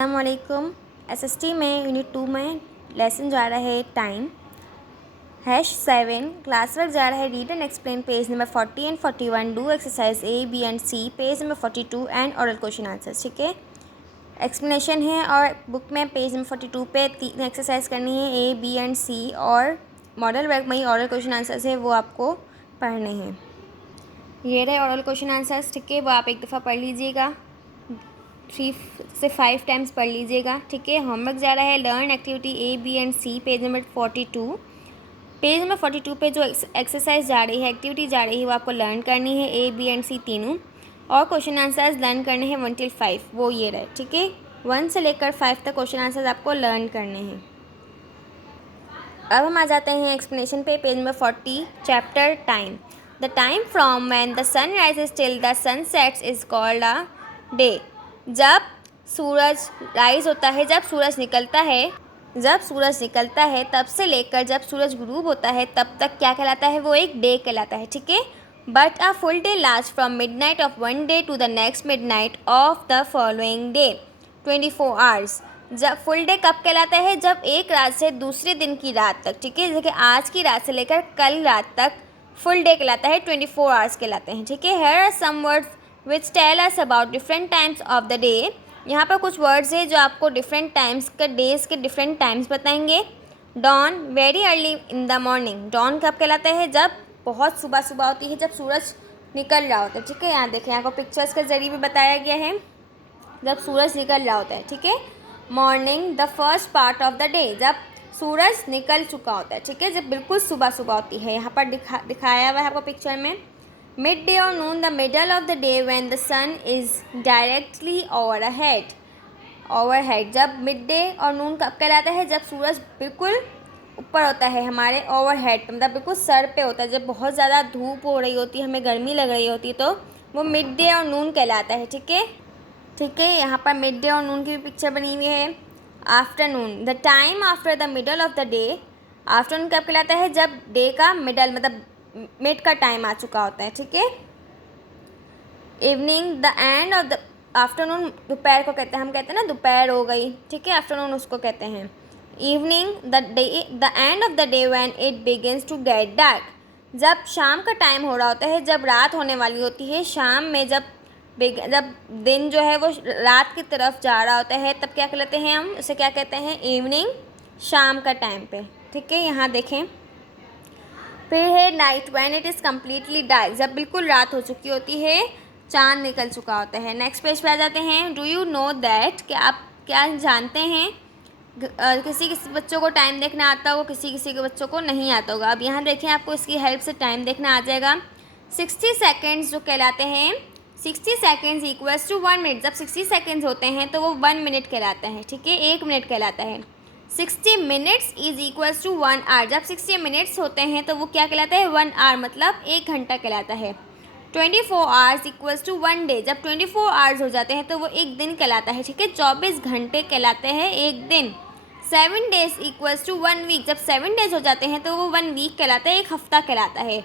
अस्सलामुअलैकुम। एसएसटी में यूनिट 2 में लेसन जा रहा है टाइम #7 क्लास वर्क जा रहा है read and explain page number 40 and 41 do exercise A, B and C page number 42 and oral question answers. ठीक है, एक्सप्लेनेशन है और बुक में पेज नंबर 42 पे 3 एक्सरसाइज करनी है A, B एंड C और मॉडल वर्क में ही ऑरल क्वेश्चन आंसर्स है वो आपको पढ़ने हैं। ये रहे ऑरल क्वेश्चन आंसर्स। ठीक है, वो आप एक दफ़ा पढ़ लीजिएगा, 3 से 5 टाइम्स पढ़ लीजिएगा। ठीक है, होमवर्क जा रहा है learn activity A, B and C page number 42। Page number 42 पे जो एक्सरसाइज जा रही है, एक्टिविटी जा रही है, वो आपको लर्न करनी है A, B एंड C तीनों, और क्वेश्चन आंसर्स लर्न करने हैं 1 till 5, वो ये रहे। ठीक है, 1 से लेकर 5 तक क्वेश्चन आंसर्स आपको लर्न करने हैं। अब हम आ जाते हैं एक्सप्लेनेशन पे, page number 40, chapter time. The time from when the sun rises till the sun sets is called a day. जब सूरज राइज होता है, जब सूरज निकलता है तब से लेकर जब सूरज गुरूब होता है तब तक क्या कहलाता है, वो एक डे कहलाता है। ठीक है, but a full day last from midnight of one day to the next midnight of the following day 24 hours. जब फुल डे कब कहलाता है, जब एक रात से दूसरे दिन की रात तक। ठीक है, जैसे कि आज की रात से लेकर कल रात तक फुल डे कहलाता है, 24 आवर्स कहलाते हैं। ठीक है, here are some words which tell us about different times of the day. यहाँ पर कुछ वर्ड्स हैं जो आपको डिफरेंट टाइम्स के, डेज़ के डिफरेंट टाइम्स बताएंगे। Dawn, very early in the morning. Dawn कब कहलाता है, जब बहुत सुबह सुबह होती है, जब सूरज निकल रहा होता है। ठीक है, यहाँ देखें, यहाँ को पिक्चर्स के ज़रिए भी बताया गया है, जब सूरज निकल रहा होता है। ठीक है, morning the first part of the day, जब सूरज निकल चुका होता है। ठीक है, जब बिल्कुल सुबह सुबह होती है, यहाँ पर दिखाया हुआ है आपको पिक्चर में। मिड डे और noon, the middle of the day when the sun is directly overhead. जब मिड डे और नून कब कहलाता है, जब सूरज बिल्कुल ऊपर होता है हमारे ओवरहेड पे, मतलब बिल्कुल सर पे होता है। जब बहुत ज़्यादा धूप हो रही होती है, हमें गर्मी लग रही होती है, तो वो मिड डे और नून कहलाता है। ठीक है, यहाँ पर मिड डे और नून की भी पिक्चर बनी हुई है। Afternoon, the time after the middle of the day. Afternoon कब कहलाता है, जब डे का मिडल मतलब मिड का टाइम आ चुका होता है। ठीक है, evening, the end of the afternoon, दोपहर को कहते हैं, हम कहते हैं ना दोपहर हो गई। ठीक है, आफ्टरनून उसको कहते हैं। Evening, the end of the day when it begins to get dark. जब शाम का टाइम हो रहा होता है, जब रात होने वाली होती है, शाम में जब दिन जो है वो रात की तरफ जा रहा होता है, तब क्या कहते हैं, हम उसे क्या कहते हैं, इवनिंग, शाम का टाइम पे। ठीक है, यहाँ देखें, फिर है night, when it is completely dark, जब बिल्कुल रात हो चुकी होती है, चांद निकल चुका होता है। नेक्स्ट पेज पे आ जाते हैं। डू यू नो दैट, कि आप क्या जानते हैं, किसी किसी बच्चों को टाइम देखना आता होगा, किसी किसी के बच्चों को नहीं आता होगा। अब यहाँ देखें, आपको इसकी हेल्प से टाइम देखना आ जाएगा। 60 सेकेंड्स जो कहलाते हैं, 60 सेकेंड्स इक्वल्स टू 1 मिनट। जब 60 सेकेंड्स होते हैं तो वो 1 मिनट कहलाता है। ठीक है, 1 मिनट कहलाता है। 60 minutes is equals to 1 hour. जब 60 मिनट्स होते हैं तो वो क्या कहलाता है, 1 आवर, मतलब 1 घंटा कहलाता है। 24 आवर्स इक्वल्स टू 1 डे। जब 24 आवर्स हो जाते हैं तो वो एक दिन कहलाता है। ठीक है, 24 घंटे कहलाते हैं एक दिन। 7 डेज इक्वल्स टू 1 वीक। जब 7 डेज हो जाते हैं तो वो 1 वीक कहलाता है, एक हफ्ता कहलाता है।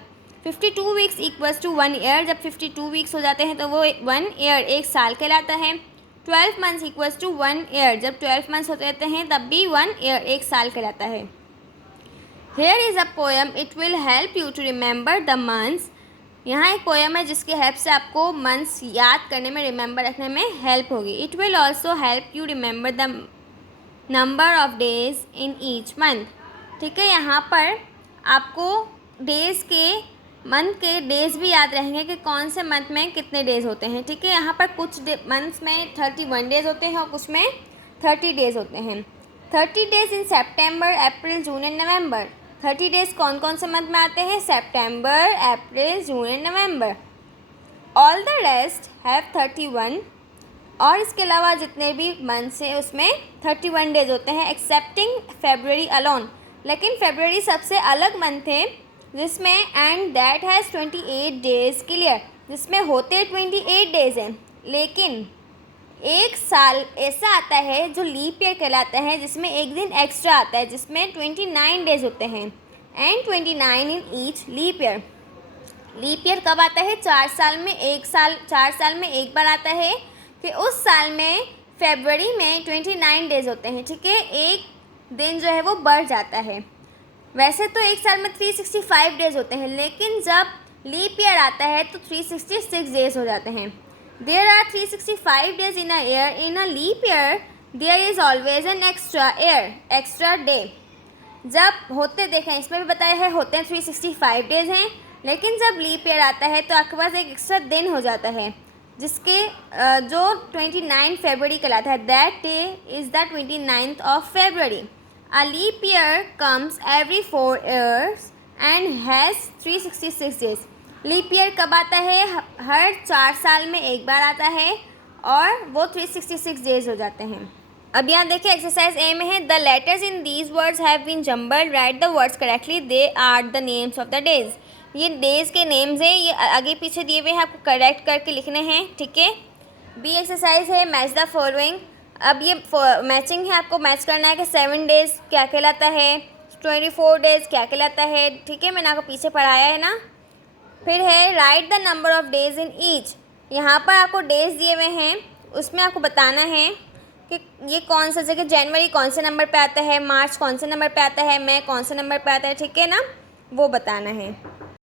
52 वीक्स इक्वल्स टू 1 ईयर। जब 52 वीक्स हो जाते हैं तो वो 1 ईयर, एक साल कहलाता है। 12 मंथ्स इक्वल्स टू 1 ईयर। जब 12 मंथ्स होते रहते हैं तब भी 1 ईयर, एक साल कहलाता है। Here is a poem, it will help you to remember the months. यहाँ एक पोएम है जिसकी हेल्प से आपको मंथ्स याद करने में, रिमेंबर रखने में हेल्प होगी। It will also help you remember the number of days in each month. ठीक है, यहाँ पर आपको डेज़ के, मंथ के डेज़ भी याद रहेंगे कि कौन से मंथ में कितने डेज़ होते हैं। ठीक है, यहाँ पर कुछ मंथ्स में 31 डेज़ होते हैं और कुछ में 30 डेज़ होते हैं। 30 days in September, April, June and November. 30 days कौन कौन से मंथ में आते हैं, September, April, June and November. All the rest have 31, और इसके अलावा जितने भी मंथ्स हैं उसमें 31 डेज़ होते हैं, एक्सेप्टिंग फेब्रुअरी अलोन। लेकिन फेब्रुअरी सबसे अलग मंथ है जिसमें, and that has 28 days clear, जिसमें होते 28 डेज़ हैं। लेकिन एक साल ऐसा आता है जो लीप ईयर कहलाता है, जिसमें एक दिन एक्स्ट्रा आता है, जिसमें 29 डेज़ होते हैं, and 29 in each leap year. Leap year कब आता है, 4 साल में एक बार आता है। फिर उस साल में फरवरी में 29 डेज होते हैं, ठीक है, एक दिन जो है वो बढ़ जाता है। वैसे तो एक साल में 365 डेज होते हैं, लेकिन जब लीप ईयर आता है तो 366 डेज हो जाते हैं। There are 365 days in a year, in a leap year there is always an extra year, extra day. जब होते देखें, इसमें भी बताया है होते हैं 365 डेज हैं, लेकिन जब लीप ईयर आता है तो आपके पास एक एक्स्ट्रा दिन हो जाता है, जिसके जो 29 फरवरी कहलाता है। That day is the 29th of February. A leap year comes every 4 years and has 366 days. Leap year कब आता है? हर 4 साल में एक बार आता है और वो 366 डेज हो जाते हैं। अब यहाँ देखिए एक्सरसाइज ए में है, the letters in these words have been jumbled, write the words correctly, they are the names of the days. ये डेज के नेम्स हैं, ये आगे पीछे दिए हुए हैं, आपको करेक्ट करके लिखने हैं, ठीक है। बी एक्सरसाइज है, मैच द फॉलोइंग। अब ये मैचिंग है, आपको मैच करना है कि 7 डेज क्या कहलाता है, 24 डेज क्या कहलाता है, ठीक है, मैंने आपको पीछे पढ़ाया है ना। फिर है right the number of days in each. यहाँ पर आपको डेज दिए हुए हैं, उसमें आपको बताना है कि ये कौन सा, जगह जनवरी कौन से नंबर पे आता है, मार्च कौन से नंबर पे आता है, मई कौन से नंबर पे आता है, ठीक है ना, वो बताना है।